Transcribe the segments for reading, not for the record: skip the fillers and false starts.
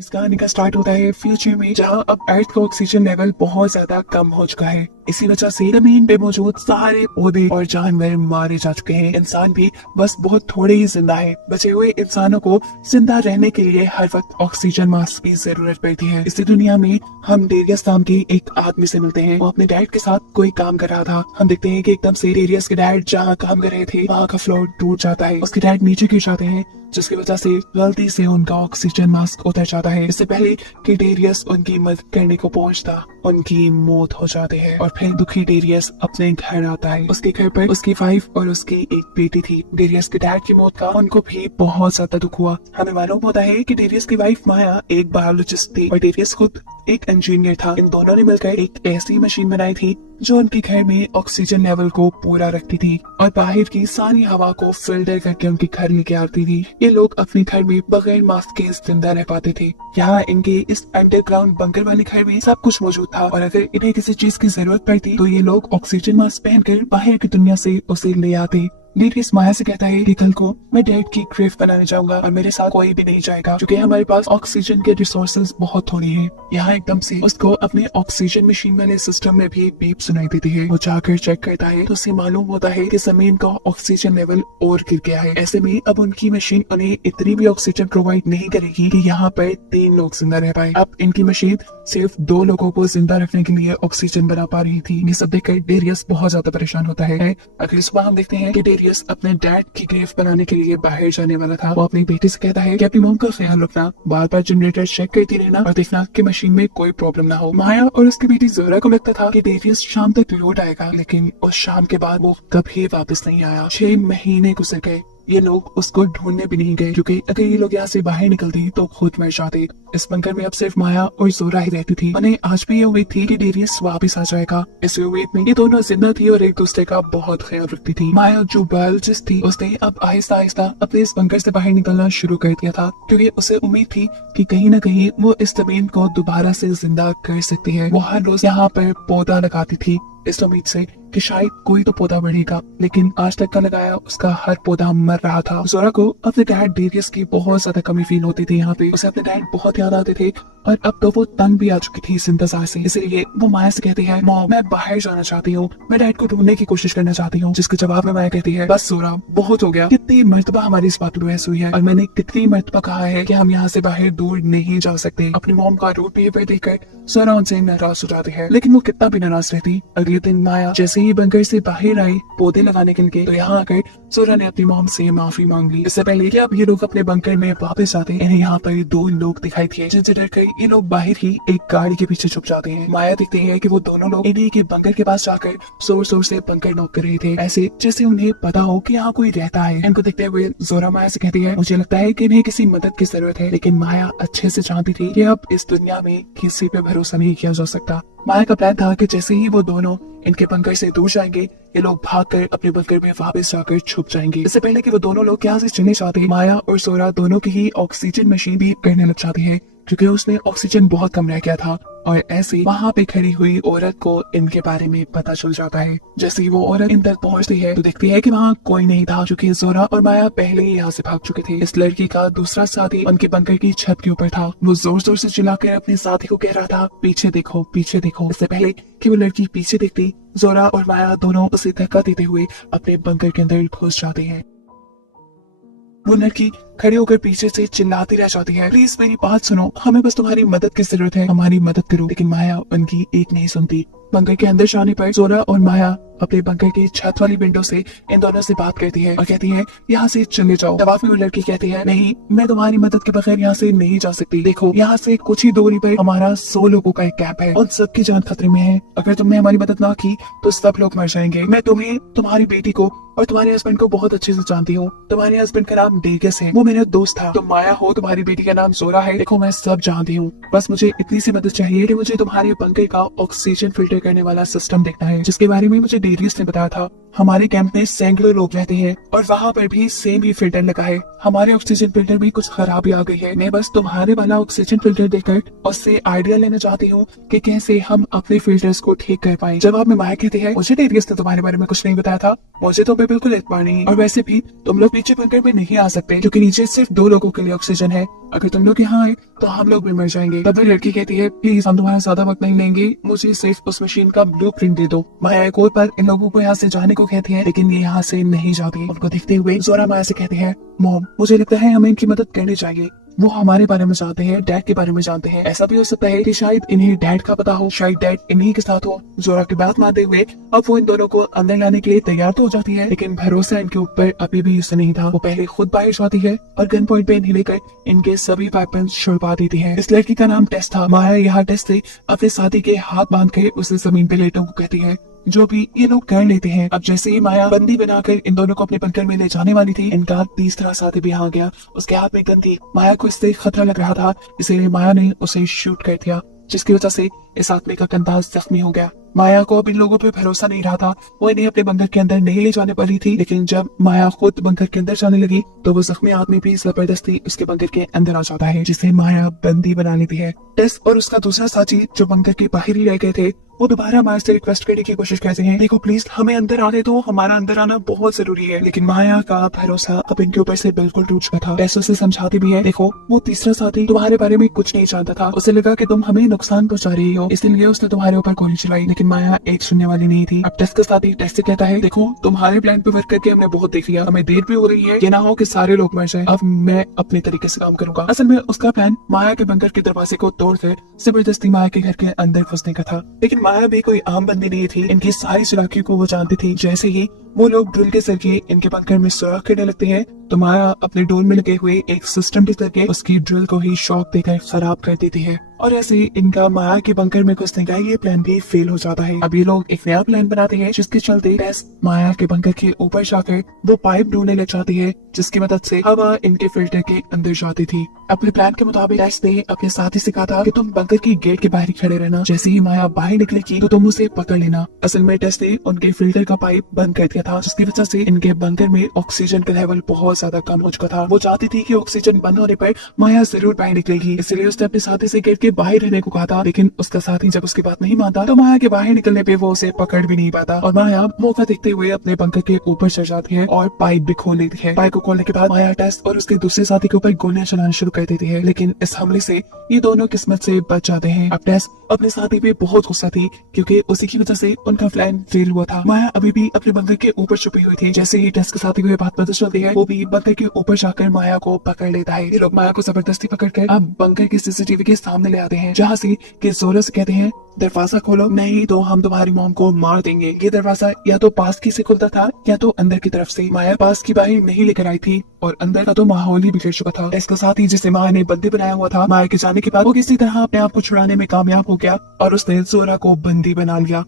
इस कहानी का स्टार्ट होता है फ्यूचर में, जहां अब अर्थ का ऑक्सीजन लेवल बहुत ज्यादा कम हो चुका है। इसी वजह से जमीन पे मौजूद सारे पौधे और जानवर मारे जा चुके हैं। इंसान भी बस बहुत थोड़े ही जिंदा है। बचे हुए इंसानों को जिंदा रहने के लिए हर वक्त ऑक्सीजन मास्क की जरूरत पड़ती है। इसी दुनिया में हम डेरियस नाम के एक आदमी से मिलते हैं। वो अपने डैड के साथ कोई काम कर रहा था। हम देखते हैं कि एकदम से डेरियस के डैड जहाँ काम कर रहे थे वहाँ का फ्लोर टूट जाता है। उसके डैड नीचे गिर जाते हैं, जिसकी वजह से गलती से उनका ऑक्सीजन मास्क उतर जाता है। इससे पहले कि डेरियस उनकी मदद करने को पहुंचता, उनकी मौत हो जाती है। और फिर दुखी डेरियस अपने घर आता है। उसके घर पर उसकी वाइफ और उसकी एक बेटी थी। डेरियस के डैड की मौत का उनको भी बहुत ज्यादा दुख हुआ। हमें मालूम होता है कि डेरियस की वाइफ माया एक बायोलॉजिस्ट थी और डेरियस खुद एक इंजीनियर था। इन दोनों ने मिलकर एक ऐसी मशीन बनाई थी जो उनके घर में ऑक्सीजन लेवल को पूरा रखती थी और बाहर की सारी हवा को फिल्टर करके उनके घर लेके आती थी। ये लोग अपने घर में बगैर मास्क के जिंदा रह पाते थे। यहाँ इनके इस अंडरग्राउंड बंकर वाले घर में सब कुछ मौजूद था और अगर इन्हें किसी चीज की जरूरत पड़ती तो ये लोग ऑक्सीजन मास्क पहनकर बाहर की दुनिया से उसे ले आते। डेरियस माया से कहता है कि कल को मैं डैड की ग्रेव बनाने जाऊंगा और मेरे साथ कोई भी नहीं जाएगा क्योंकि हमारे पास ऑक्सीजन के रिसोर्सेज बहुत थोड़ी हैं। यहाँ एकदम से उसको अपने ऑक्सीजन मशीन वाले सिस्टम में भी बीप सुनाई देती है। वो जाकर चेक करता है तो उसे मालूम होता है कि जमीन का ऑक्सीजन लेवल और गिर गया है। ऐसे में अब उनकी मशीन उन्हें इतनी भी ऑक्सीजन प्रोवाइड नहीं करेगी कि यहाँ पर 3 लोग जिंदा रह पाए। अब इनकी मशीन सिर्फ 2 लोगों को जिंदा रखने के लिए ऑक्सीजन बना पा रही थी। ये सब देखकर डेरियस बहुत ज्यादा परेशान होता है। अगली सुबह हम देखते हैं कि डेरियस अपने डैड की ग्रेव बनाने के लिए बाहर जाने वाला था। वो अपनी बेटी से कहता है कि अपनी मॉम का ख्याल रखना, बार बार जनरेटर चेक करती रहना और देखना कि मशीन में कोई प्रॉब्लम ना हो। माया और उसकी बेटी जोरा को लगता था कि डेरियस शाम तक लौट आएगा, लेकिन उस शाम के बाद वो कभी वापस नहीं आया। 6 महीने गुजर गए। ये लोग उसको ढूंढने भी नहीं गए क्योंकि अगर ये लोग यहाँ से बाहर निकलते तो खुद मर जाते। इस बंकर में अब सिर्फ माया और जोरा ही रहती थी। उन्हें आज भी ये उम्मीद थी कि डेरियस वापस आ जाएगा। इस उम्मीद में ये दोनों जिंदा थी और एक दूसरे का बहुत ख्याल रखती थी। माया जो बायोलॉजिस्ट थी उसने अब आहिस्ता आहिस्ता अपने इस बंकर से बाहर निकलना शुरू कर दिया था क्योंकि उसे उम्मीद थी कि कहीं न कहीं वो इस जमीन को दोबारा से जिंदा कर सकती है। वो हर रोज यहाँ पर पौधा लगाती थी इस उम्मीद से कि शायद कोई तो पौधा बढ़ेगा, लेकिन आज तक का लगाया उसका हर पौधा मर रहा था। जोरा को अपने डैड डेरियस की बहुत ज्यादा कमी फील होती थी। यहाँ पे उसे अपने डैड बहुत याद आते थे और अब तो वो तंग भी आ चुकी थी इस इंतजार से। इसलिए वो माया से कहती है, मॉम मैं बाहर जाना चाहती हूँ, मैं डैड को ढूंढने की कोशिश करना चाहती हूँ। जिसके जवाब में माया कहती है, बस जोरा बहुत हो गया। कितनी मर्तबा हमारी इस बात पर बहस हुई है और मैंने कितनी मर्तबा कहा है कि हम यहाँ से बाहर दूर नहीं जा सकते। अपनी मॉम का रूड बिहेवियर देखकर जोरा उनसे नाराज हो जाती है, लेकिन वो कितना भी नाराज रहती। अगले दिन माया जैसे ही बंकर से बाहर आई पौधे लगाने के लिए तो यहाँ आकर जोरा ने अपनी मॉम से माफी मांग ली। इससे पहले कि अब ये लोग अपने बंकर में वापस आते इन्हें यहाँ पर 2 लोग दिखाई दिए, जिनसे डरकर ये लोग बाहर ही एक गाड़ी के पीछे छुप जाते हैं। माया देखती है कि वो दोनों लोग इन्हीं के बंकर के पास जाकर जोर जोर से बंकर नॉक कर रहे थे, ऐसे जैसे उन्हें पता हो कि यहाँ कोई रहता है। इनको देखते हुए जोरा माया से कहती है, मुझे लगता है कि इन्हें किसी मदद की जरूरत है। लेकिन माया अच्छे से जानती थी कि अब इस दुनिया में किसी पे भरोसा नहीं किया जा सकता। माया का प्लान था कि जैसे ही वो दोनों इनके बंकर से दूर जाएंगे ये लोग भागकर अपने बंकर में वापस जाकर छुप जाएंगे। इससे पहले कि वो दोनों लोग यहाँ से चले जाते, माया और जोरा दोनों की ही ऑक्सीजन मशीन भी करने लग जाती है क्योंकि उसमें ऑक्सीजन बहुत कम रह गया था। और ऐसे वहाँ पे खड़ी हुई औरत को इनके बारे में पता चल जाता है। जैसे ही वो औरत इन तक पहुँचती है तो देखती है कि वहाँ कोई नहीं था क्योंकि जोरा और माया पहले ही यहाँ से भाग चुके थे। इस लड़की का दूसरा साथी उनके बंकर की छत के ऊपर था। वो जोर जोर से चिल्लाकर अपने साथी को कह रहा था, पीछे देखो पीछे देखो। इससे पहले कि वो लड़की पीछे देखती, जोरा और माया दोनों उसे धक्का देते हुए अपने बंकर के अंदर घुस जाते हैं। वो लड़की खड़े होकर पीछे से चिल्लाती रह जाती है, प्लीज मेरी बात सुनो, हमें बस तुम्हारी मदद की जरूरत है, हमारी मदद करो। लेकिन माया उनकी एक नहीं सुनती। बंकर के अंदर जाने पर जोरा और माया अपने बंकर की छत वाली विंडो से इन दोनों से बात करती है और कहती है, यहाँ से चले जाओ। जवाब में वो लड़की कहती है, नहीं मैं तुम्हारी मदद के बगैर यहाँ से नहीं जा सकती। देखो यहाँ से कुछ ही दूरी पर हमारा 100 लोगों का एक कैंप है और सबकी जान खतरे में है। अगर तुमने हमारी मदद ना की तो सब लोग मर जाएंगे। मैं तुम्हें, तुम्हारी बेटी को और तुम्हारे हस्बैंड को बहुत अच्छे से जानती हूँ। तुम्हारे हस्बैंड का नाम डेरियस है, वो मेरा दोस्त था। तुम माया हो, तुम्हारी बेटी का नाम जोरा है। देखो मैं सब जानती हूँ, बस मुझे इतनी सी मदद चाहिए कि मुझे तुम्हारे बंकर का ऑक्सीजन फिल्टर करने वाला सिस्टम देखना है जिसके बारे में मुझे डेरियस ने बताया था। हमारे कैंप में सैकड़ों लोग रहते हैं और वहाँ पर भी सेम ही फिल्टर लगा है। हमारे ऑक्सीजन फिल्टर में कुछ खराबी आ गई है। मैं बस तुम्हारे वाला ऑक्सीजन फिल्टर देखकर उससे आइडिया लेना चाहती हूँ कि कैसे हम अपने फिल्टर्स को ठीक कर पाए। जवाब में माया कहती है, मुझे डेरियस ने तुम्हारे बारे में कुछ नहीं बताया था, मुझे तो बिल्कुल इत्मीनान नहीं है। और वैसे भी तुम लोग नीचे बंकर में नहीं आ सकते क्योंकि नीचे सिर्फ 2 लोगों के लिए ऑक्सीजन है। अगर तुम लोग यहाँ आए तो हम लोग भी मर जाएंगे। तब लड़की कहती है, प्लीज हम तुम्हारा ज्यादा वक्त नहीं लेंगे, मुझे सिर्फ उस मशीन का ब्लूप्रिंट दे दो। माया एक और बार इन लोगों को यहाँ से जाने को कहती है, लेकिन ये यहाँ से नहीं जाती। उनको देखते हुए जोरा माया से कहती है, मॉम मुझे लगता है हमें इनकी मदद करनी चाहिए। वो हमारे बारे में जानते हैं, डैड के बारे में जानते हैं। ऐसा भी हो सकता है कि शायद इन्हें डैड का पता हो, शायद डैड इन्हीं के साथ हो। जोरा की बात मानते हुए अब वो इन दोनों को अंदर लाने के लिए तैयार तो हो जाती है, लेकिन भरोसा इनके ऊपर अभी भी उससे नहीं था। वो पहले खुद बाहर जाती है और गन पॉइंट पे इन्हें लेकर इनके सभी वेपन छुड़वा देती है। इस लड़की का नाम टेस था। माया यहाँ टेस से अपने साथी के हाथ बांध कर उसे जमीन पे लेटने को कहती है, जो भी ये लोग कर लेते हैं। अब जैसे ही माया बंदी बनाकर इन दोनों को अपने बंकर में ले जाने वाली थी, इनका तीसरा साथी भी आ गया। उसके हाथ में गन थी। माया को इससे खतरा लग रहा था, इसीलिए माया ने उसे शूट कर दिया, जिसकी वजह से इस आदमी का कंधा जख्मी हो गया। माया को अब इन लोगों पे भरोसा नहीं रहा था। वो इन्हें अपने बंकर के अंदर नहीं ले जाने वाली थी, लेकिन जब माया खुद बंकर के अंदर जाने लगी तो वो जख्मी आदमी भी जबरदस्ती उसके बंकर के अंदर आ जाता है, जिसे माया बंदी बना लेती है। टेस और उसका दूसरा साथी जो बंकर के बाहर ही रह गए थे, वो दोबारा माया से रिक्वेस्ट करने की कोशिश करते हैं, देखो प्लीज हमें अंदर आने दो, हमारा अंदर आना बहुत जरूरी है। लेकिन माया का भरोसा अब इनके ऊपर से बिल्कुल टूट चुका था। टेस उसे समझाती भी है, देखो वो तीसरा साथी तुम्हारे बारे में कुछ नहीं जानता था, उसे लगा कि तुम हमें नुकसान पहुंचा रही हो, इसलिए उसने तुम्हारे ऊपर गोली चलाई। लेकिन माया एक सुनने वाली नहीं थी। अब टेस का साथी टेस से कहता है, देखो तुम्हारे प्लान पे वर्क करके हमने बहुत देख लिया, हमें देर भी हो रही है, ये ना हो कि सारे लोग मर जाए। अब मैं अपने तरीके से काम करूंगा। असल में उसका प्लान माया के बंकर के दरवाजे को तोड़कर जबरदस्ती माया के घर के अंदर घुसने का था। लेकिन माया भी कोई आम बंदी नहीं थी, इनकी सारी चालाकियों को वो जानती थी। जैसे ही वो लोग ड्रिल के जरिए इनके बंकर में सुराख करने लगते हैं तो माया अपने डोर में लगे हुए एक सिस्टम के जरिए उसकी ड्रिल को ही शॉक देकर खराब कर देती है, और ऐसे ही इनका माया के बंकर में घुसने का ये प्लान भी फेल हो जाता है। अब ये लोग एक नया प्लान बनाते हैं, जिसके चलते टेस माया के बंकर के ऊपर जाकर वो पाइप ढूंढने लग जाती है, जिसकी मदद से हवा इनके फिल्टर के अंदर जाती थी। अपने प्लान के मुताबिक टेस ने अपने साथी से कहा था कि तुम बंकर की गेट के बाहर ही खड़े रहना, जैसे ही माया बाहर निकलेगी तो तुम उसे पकड़ लेना। असल में टेस ने उनके फिल्टर का पाइप बंद कर दिया था, जिसकी वजह से इनके बंकर में ऑक्सीजन का लेवल बहुत ज्यादा कम हो चुका था। वो चाहती थी कि ऑक्सीजन बंद होने पर माया जरूर बाहर निकलेगी, इसलिए उसने अपने साथी से गेट के बाहर रहने को कहा था। लेकिन उसका साथी जब उसकी बात नहीं मानता तो माया के बाहर निकलने पे वो उसे पकड़ भी नहीं पाता, और माया मौका देखते हुए अपने बंकर के ऊपर चढ़ जाती है और पाइप भी खोल लेती है। पाइप को खोलने के बाद माया टेस और उसके दूसरे साथी के ऊपर गोलियां चलाना शुरू कर देती है, लेकिन इस हमले से ये दोनों किस्मत से बच जाते हैं। अब टेस अपने साथी पे बहुत गुस्सा थी, क्योंकि उसी की वजह से उनका प्लान फेल हुआ था। माया अभी भी अपने बंकर के ऊपर छुपी हुई थी। जैसे ही टेस के साथी को ये बात पता चलती है, वो भी बंकर के ऊपर जाकर माया को पकड़ लेता है। ये लोग माया को जबरदस्ती पकड़कर अब बंकर की सीसीटीवी के सामने ले आते हैं, जहाँ से कि जोरा से कहते हैं, दरवाजा खोलो, नहीं तो हम तुम्हारी मॉम को मार देंगे। ये दरवाजा या तो पास की से खुलता था या तो अंदर की तरफ से। माया पास की बाहर नहीं लेकर आई थी और अंदर का तो माहौल ही बिगड़ चुका था। इसका साथ ही जिसे माया ने बंदी बनाया हुआ था, माया के जाने के बाद वो किसी तरह अपने आप को छुड़ाने में कामयाब हो गया और उसने जोरा को बंदी बना लिया।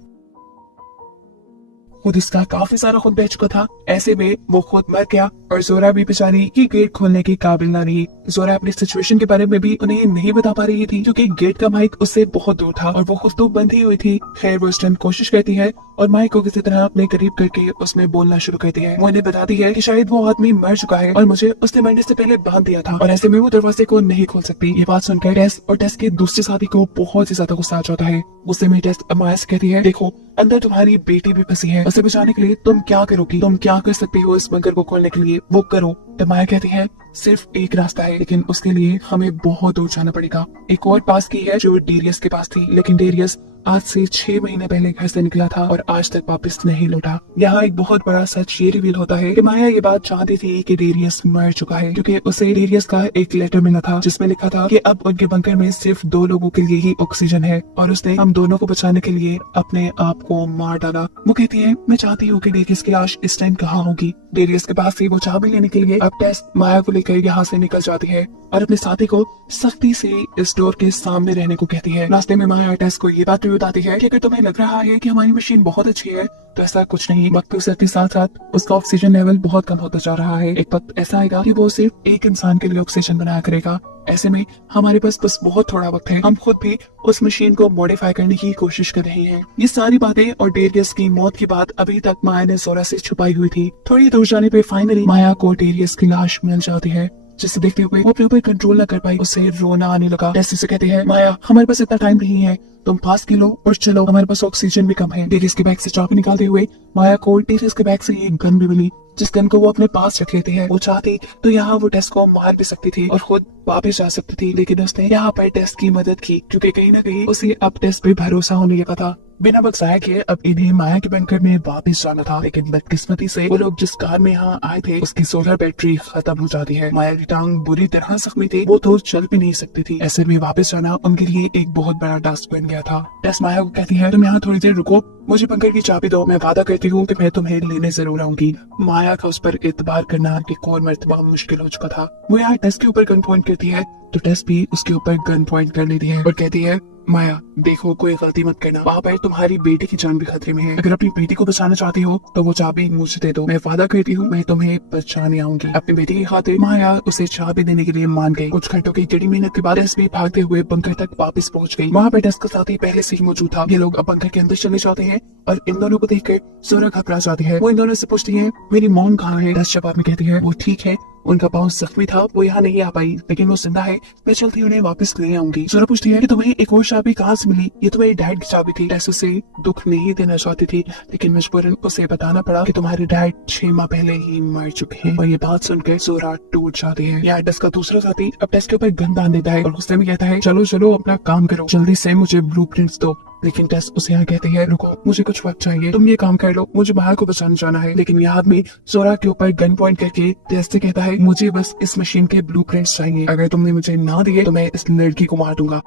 खुद इसका काफी सारा खून बह चुका था, ऐसे में वो खुद मर गया और जोरा भी बेचारी की गेट खोलने की काबिल न रही। जोरा अपनी सिचुएशन के बारे में भी उन्हें नहीं बता पा रही थी, क्योंकि गेट का माइक उससे बहुत दूर था और वो खुद तो बंधी हुई थी। खैर वो इस टाइम कोशिश करती है और माइक को किसी तरह अपने करीब करके उसमें बोलना शुरू करती है। वो इन्हें बताती है कि शायद वो आदमी मर चुका है और मुझे उसने मरने से पहले बांध दिया था, और ऐसे में वो दरवाजे को नहीं खोल सकती। ये बात सुनकर टेस और टेस के दूसरे साथी को बहुत ही ज्यादा गुस्सा आ जाता है। गुस्से में टेस माया से कहती है, देखो अंदर तुम्हारी बेटी भी फंसी है, उसे बचाने के लिए तुम क्या करोगी, तुम क्या कर सकती हो इस बंकर को खोलने के लिए, वो करो। तब माया कहती है, सिर्फ एक रास्ता है, लेकिन उसके लिए हमें बहुत दूर जाना पड़ेगा। एक और पास की है जो डेरियस के पास थी, लेकिन डेरियस आज से 6 महीने पहले घर से निकला था और आज तक वापस नहीं लौटा। यहाँ एक बहुत बड़ा सच ये रिवील होता है कि माया ये बात चाहती थी कि डेरियस मर चुका है, क्योंकि उसे डेरियस का एक लेटर मिला था जिसमें लिखा था कि अब उनके बंकर में सिर्फ 2 लोगों के लिए ही ऑक्सीजन है और उसने हम दोनों को बचाने के लिए अपने आप को मार डाला। वो कहती है, मैं चाहती हूँ कि डेरियस की लाश इस टाइम कहाँ होगी। डेरियस के पास से वो चाबी लेने के लिए अब टेस माया को लेकर यहाँ से निकल जाती है और अपने साथी को सख्ती से इस डोर के सामने रहने को कहती है। रास्ते में माया टेस को ये बात भी बताती है कि अगर तुम्हें लग रहा है कि हमारी मशीन बहुत अच्छी है तो ऐसा कुछ नहीं, वक्त गुजरते के साथ साथ उसका ऑक्सीजन लेवल बहुत कम होता जा रहा है। एक वक्त ऐसा आएगा कि वो सिर्फ एक इंसान के लिए ऑक्सीजन बनाया करेगा। ऐसे में हमारे पास बस बहुत थोड़ा वक्त है। हम खुद भी उस मशीन को मॉडिफाई करने की कोशिश कर रहे हैं। ये सारी बातें और डेरियस की मौत की बात अभी तक माया ने जोरा से छुपाई हुई थी। थोड़ी दूर जाने पे फाइनली माया को डेरियस की लाश मिल जाती है, जिसे देखते हुए वो अपने ऊपर कंट्रोल न कर पाई, उसे रोना आने लगा। टेस उसे कहते हैं, माया हमारे पास इतना टाइम नहीं है, तुम फास्ट खेलो और चलो, हमारे पास ऑक्सीजन भी कम है। डेरियस के बैग से चाबी निकालते हुए माया को डेरियस के बैग से एक गन भी मिली, जिस गन को वो अपने पास रख लेते हैं। वो चाहती तो यहाँ वो टेस को मार भी सकती थी और खुद वापस जा सकती थी, लेकिन उसने यहाँ पर टेस की मदद की, क्योंकि कहीं ना कहीं उसे अब टेस पे भरोसा होने लगा था। बिना वक्त जाया किए अब इन्हें माया के बंकर में वापस जाना था, लेकिन बदकिस्मती से वो लोग जिस कार में यहाँ आए थे उसकी सोलर बैटरी खत्म हो जाती है। माया की टांग बुरी तरह जख्मी थी, वो तो चल भी नहीं सकती थी। ऐसे में वापस जाना उनके लिए एक बहुत बड़ा टास्क बन गया था। टेस माया को कहती है, तुम यहाँ थोड़ी देर रुको, मुझे बंकर की चाबी दो, मैं वादा करती हूँ कि मैं तुम्हें लेने जरूर आऊंगी। माया का उस पर एतबार करना एक और मर्तबा मुश्किल हो चुका था। वो यहाँ टेस के ऊपर गन पॉइंट करती है तो टेस भी उसके ऊपर गन पॉइंट कर लेती है और कहती है, माया देखो कोई गलती मत करना, वहाँ पर तुम्हारी बेटी की जान भी खतरे में है। अगर अपनी बेटी को बचाना चाहती हो तो वो चाबी मुझे दे दो, मैं वादा करती हूँ मैं तुम्हें बचाने आऊंगी। अपनी बेटी की खातिर माया उसे चाबी देने के लिए मान गई। कुछ घंटों की कड़ी मेहनत के बाद टेस भी भागते हुए बंकर तक वापस पहुंच गई। वहाँ पर टेस का साथी पहले से ही मौजूद था। ये लोग अब बंकर के अंदर चले जाते हैं और इन दोनों को देखकर जोरा घबरा जाती है। वो इन दोनों से पूछती है, मेरी मॉम कहाँ है? टेस जवाब में कहती है, वो ठीक है, उनका पाँव जख्मी था, वो यहाँ नहीं आ पाई, लेकिन वो जिंदा है, मैं जल्दी उन्हें वापस ले आऊंगी। जोरा पूछती है कि तुम्हें एक और चाबी कहाँ से मिली? ये तुम्हारे डैड की चाबी थी। टेस उसे दुख नहीं देना चाहती थी, लेकिन मजबूरन उसे बताना पड़ा कि तुम्हारे डैड 6 माह पहले ही मर चुके हैं। और ये बात सुनकर जोरा टूट जाती है। यहाँ टेस का दूसरा साथी अब टेस के ऊपर गन बांध देता है और गुस्से में कहता है, चलो चलो अपना काम करो, जल्दी से मुझे ब्लूप्रिंट्स दो। लेकिन टेस उसे यहाँ कहती है, रुको मुझे कुछ वक्त चाहिए, तुम ये काम कर लो, मुझे बाहर को बचाने जाना है। लेकिन यह आदमी जोरा के ऊपर गन पॉइंट करके टेस से कहता है, मुझे बस इस मशीन के ब्लूप्रिंट्स चाहिए, अगर तुमने मुझे ना दिए तो मैं इस लड़की को मार दूंगा।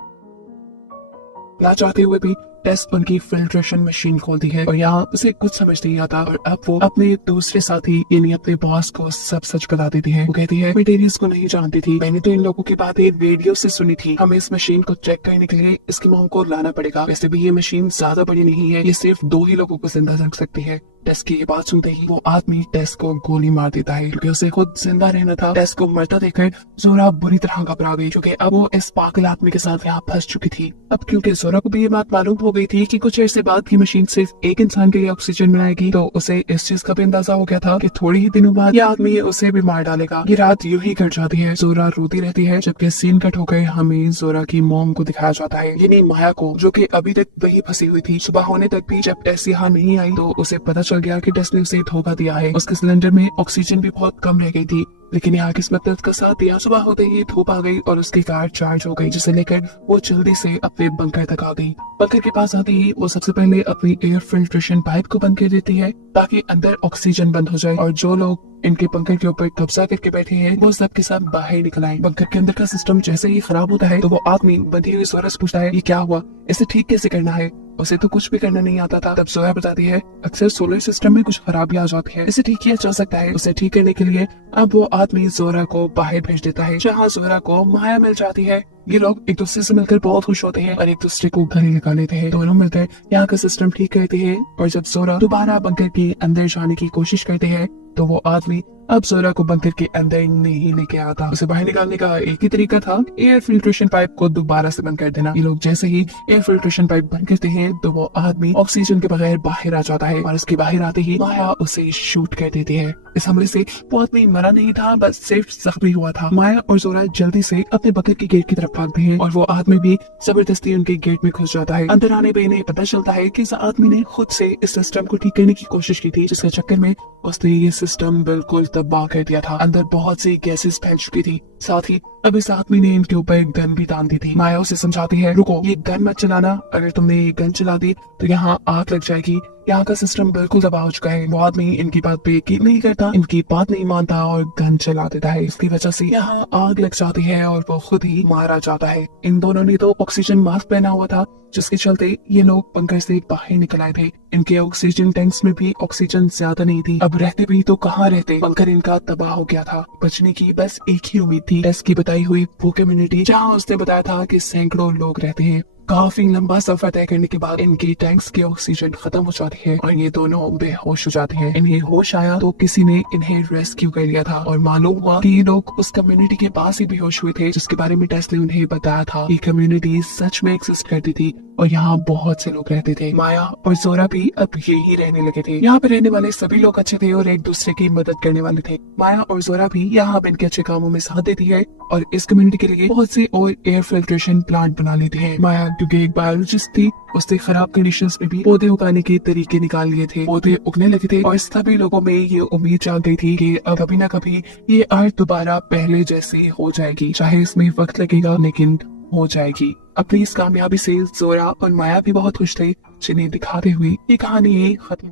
ना चाहते हुए भी टेस उनकी फिल्ट्रेशन मशीन खोलती है और यहाँ उसे कुछ समझ नहीं आता और अब वो अपने दूसरे साथी यानी अपने बॉस को सब सच बता देती है। वो कहती है, मैं डेरियस को नहीं जानती थी, मैंने तो इन लोगों की बातें रेडियो से सुनी थी, हमें इस मशीन को चेक करने के लिए इसकी मॉम को लाना पड़ेगा। वैसे भी ये मशीन ज्यादा बड़ी नहीं है, ये सिर्फ 2 ही लोगों को जिंदा रख सकती है। टेस की ये बात सुनते ही वो आदमी टेस को गोली मार देता है, क्योंकि उसे खुद जिंदा रहना था। टेस को मरता देखकर जोरा बुरी तरह घबरा गई, क्योंकि अब वो इस पागल आदमी के साथ यहाँ फंस चुकी थी। अब क्योंकि जोरा को भी ये बात मालूम हो गई थी कि कुछ ऐसे बाद की मशीन सिर्फ एक इंसान के लिए ऑक्सीजन बनाएगी, तो उसे इस चीज का भी अंदाजा हो गया था कि थोड़ी ही दिनों बाद ये आदमी उसे भी मार डालेगा। ये रात यूं ही कट जाती है, जोरा रोती रहती है, जबकि सीन कट होकर हमें जोरा की मॉम को दिखाया जाता है, यानी माया को, जो कि अभी तक वही फंसी हुई थी। सुबह होने तक भी जब टेस यहाँ नहीं आई तो उसे पता चल गया कि टेस ने उसे धोखा दिया है। उसके सिलेंडर में ऑक्सीजन भी बहुत कम रह गई थी, लेकिन यहाँ किस्मत ने उसका साथ दिया। सुबह होते ही धूप आ गई और उसकी कार चार्ज हो गई, जिसे लेकर वो जल्दी से अपने बंकर तक आ गई। बंकर के पास आते ही वो सबसे पहले अपनी एयर फिल्ट्रेशन पाइप को बंद कर देती है, ताकि अंदर ऑक्सीजन बंद हो जाए और जो लोग इनके बंकर के ऊपर कब्जा करके बैठे हैं वो सब के सब बाहर निकल आए। बंकर के अंदर का सिस्टम जैसे ही खराब होता है तो वो आदमी बंधी हुई जोरा से पूछता है, ये क्या हुआ, इसे ठीक कैसे करना है? उसे तो कुछ भी करना नहीं आता था। तब जोया बताती है, अक्सर सोलर सिस्टम में कुछ खराबी आ जाती है, इसे ठीक किया जा सकता है। उसे ठीक करने के लिए अब वो आदमी जोरा को बाहर भेज देता है, जहाँ जोरा को माया मिल जाती है। ये लोग एक दूसरे से मिलकर बहुत खुश होते हैं और एक दूसरे को घर लगा लेते हैं। दोनों मिलकर यहाँ का सिस्टम ठीक करते हैं और जब जोरा दोबारा बंकर के अंदर जाने की कोशिश करते हैं तो वो आदमी अब जोरा को बंकर के अंदर नहीं लेके आता। उसे बाहर निकालने का एक ही तरीका था, एयर फिल्ट्रेशन पाइप को दोबारा से बंद कर देना। ये लोग जैसे ही एयर फिल्ट्रेशन पाइप बंद करते हैं तो वो आदमी ऑक्सीजन के बगैर बाहर आ जाता है और उसके बाहर आते ही माया उसे शूट कर देती है। इस हमले से वो आदमी मरा नहीं था, बस सिर्फ जख्मी हुआ था। माया और जोरा जल्दी से अपने बंकर के गेट की तरफ भागते हैं और वो आदमी भी जबरदस्ती उनके गेट में घुस जाता है। अंदर आने पे इन्हें पता चलता है कि इस आदमी ने खुद से इस सिस्टम को ठीक करने की कोशिश की थी, जिसके चक्कर में उसने ये सिस्टम बिल्कुल तबाह कर दिया था। अंदर बहुत सी गैसेस फैल चुकी थी, साथ ही अब इस आदमी ने इनके ऊपर गन भी तान दी थी। माया उसे समझाती है, रुको ये गन मत चलाना, अगर तुमने ये गन चला दी तो यहाँ आग लग जाएगी, यहाँ का सिस्टम बिल्कुल तबाह हो चुका है। वो आदमी इनकी बात पे यकीन नहीं करता, इनकी बात नहीं मानता और गन चला देता है। इसकी वजह से यहाँ आग लग जाती है और वो खुद ही मारा जाता है। इन दोनों ने तो ऑक्सीजन मास्क पहना हुआ था, जिसके चलते ये लोग बंकर से बाहर निकल आए थे। इनके ऑक्सीजन टैंक्स में भी ऑक्सीजन ज्यादा नहीं थी। अब रहते भी तो कहाँ रहते, बंकर इनका तबाह हो गया था। बचने की बस एक ही उम्मीद थी, टेस की बताई हुई वो कम्युनिटी जहाँ उसने बताया था कि सैकड़ों लोग रहते हैं। काफी लंबा सफर तय करने के बाद इनके टैंक्स की ऑक्सीजन खत्म हो जाती है और ये दोनों बेहोश हो जाते हैं। इन्हें होश आया तो किसी ने इन्हें रेस्क्यू कर लिया था और मालूम हुआ कि ये लोग उस कम्युनिटी के पास ही बेहोश हुए थे जिसके बारे में टेस्ट ने उन्हें बताया था। ये कम्युनिटी सच में एग्जिस्ट करती थी और यहाँ बहुत से लोग रहते थे। माया और जोरा भी अब यही रहने लगे थे। यहाँ पे रहने वाले सभी लोग अच्छे थे और एक दूसरे की मदद करने वाले थे। माया और जोरा भी यहाँ पे इनके अच्छे कामों में साथ देती है और इस कम्युनिटी के लिए बहुत से और एयर फिल्ट्रेशन प्लांट बना लेती है। माया क्योंकि एक बायोलॉजिस्ट थी, उसने खराब कंडीशंस में भी पौधे उगाने के तरीके निकाल लिए थे। पौधे उगने लगे थे और सभी लोगों में ये उम्मीद जाग गई थी कि अब कभी ना कभी ये अर्थ दोबारा पहले जैसी हो जाएगी, चाहे इसमें वक्त लगेगा लेकिन हो जाएगी। अपनी इस कामयाबी से जोरा और माया भी बहुत खुश थे, जिन्हें दिखाते हुए ये कहानी खत्म।